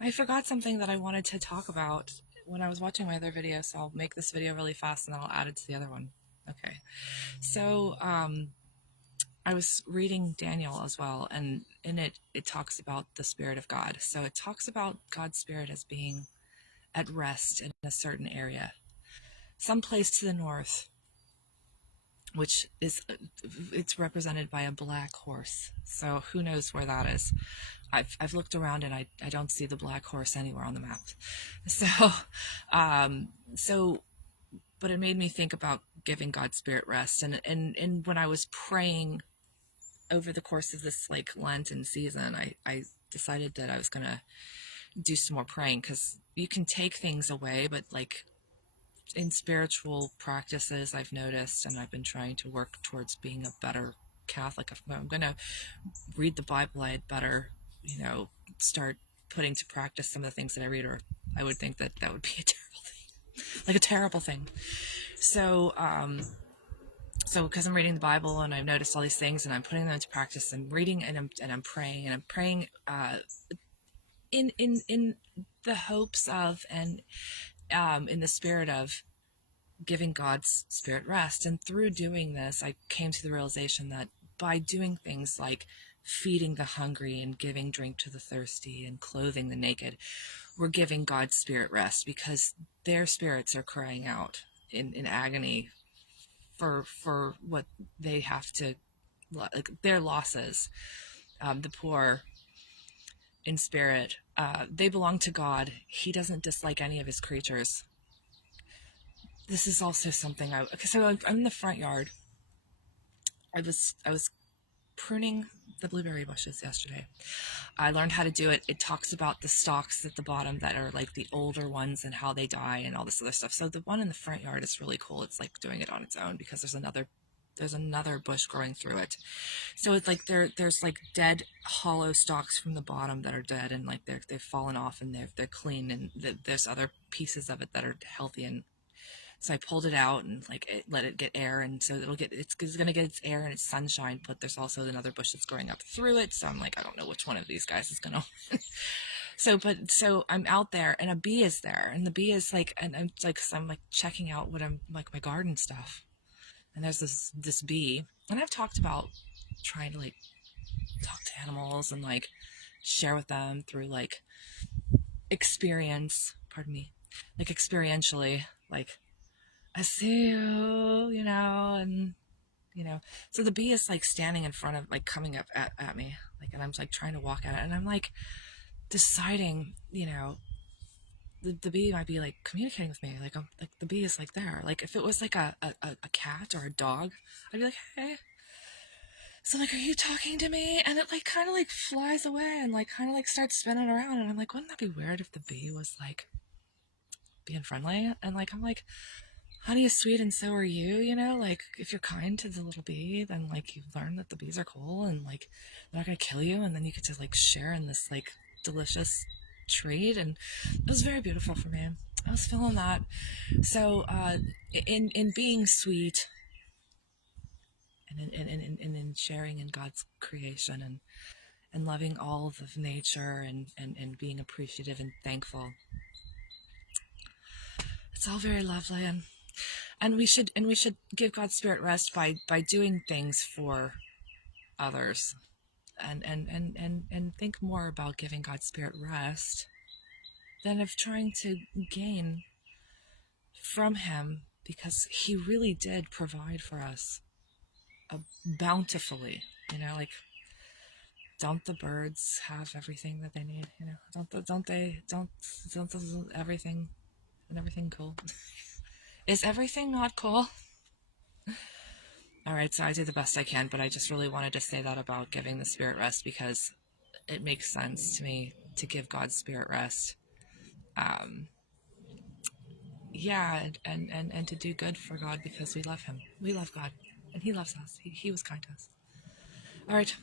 I forgot something that I wanted to talk about when I was watching my other video, so I'll make this video really fast and then I'll add it to the other one. Okay. So, I was reading Daniel as well, and in it talks about the Spirit of God. So it talks about God's Spirit as being at rest in a certain area, someplace to the north, which is it's represented by a black horse. So who knows where that is? I've looked around and I don't see the black horse anywhere on the map. So, um, so but it made me think about giving God's Spirit rest, and when I was praying over the course of this like Lenten season, I decided that I was gonna do some more praying, because you can take things away, but like in spiritual practices, I've noticed, and I've been trying to work towards being a better Catholic. If I'm gonna read the Bible, I had better, start putting to practice some of the things that I read, or I would think that that would be a terrible thing, like a terrible thing. So, so because I'm reading the Bible and I've noticed all these things and I'm putting them into practice, I'm reading and I'm praying, in the hopes of, and in the spirit of giving God's Spirit rest. And through doing this, I came to the realization that by doing things like feeding the hungry and giving drink to the thirsty and clothing the naked, we're giving God's Spirit rest, because their spirits are crying out in agony for what they have to, like their losses. The poor in spirit, they belong to God. He doesn't dislike any of his creatures. This is also something so I'm in the front yard. I was pruning the blueberry bushes yesterday. I learned how to do it. It talks about the stalks at the bottom that are like the older ones and how they die and all this other stuff. So the one in the front yard is really cool. It's like doing it on its own, because there's another bush growing through it. So it's like there's like dead hollow stalks from the bottom that are dead, and like they've fallen off, and they're clean, and there's other pieces of it that are healthy. And so I pulled it out and like let it get air, and so it's going to get its air and its sunshine. But there's also another bush that's growing up through it. So I'm like, I don't know which one of these guys is going to. So I'm out there, and a bee is there, and the bee is like, and I'm like checking out what I'm like my garden stuff, and there's this bee, and I've talked about trying to like talk to animals and like share with them through like experience. Pardon me, like experientially, like I see you, and so the bee is like standing in front of, like coming up at me, like, and I'm like trying to walk at it, and I'm like deciding, the bee might be like communicating with me, like like the bee is like there, like if it was like a cat or a dog, I'd be like, hey, so like, are you talking to me? And it like kind of like flies away and like kind of like starts spinning around, and I'm like, wouldn't that be weird if the bee was like being friendly? And like I'm like, honey is sweet and so are you, like if you're kind to the little bee, then like you learn that the bees are cool, and like they're not gonna kill you, and then you get to like share in this like delicious treat. And it was very beautiful for me. I was feeling that. So in being sweet, and in sharing in God's creation, and loving all of nature, and being appreciative and thankful, it's all very lovely. And we should give God's Spirit rest by doing things for others, and think more about giving God's Spirit rest than of trying to gain from him, because he really did provide for us bountifully. Like, don't the birds have everything that they need? Don't everything, and everything cool? Is everything not cool? All right, so I do the best I can, but I just really wanted to say that about giving the Spirit rest, because it makes sense to me to give God's Spirit rest. Um, yeah, and to do good for God, because we love him. We love God, and he loves us. He was kind to us. All right,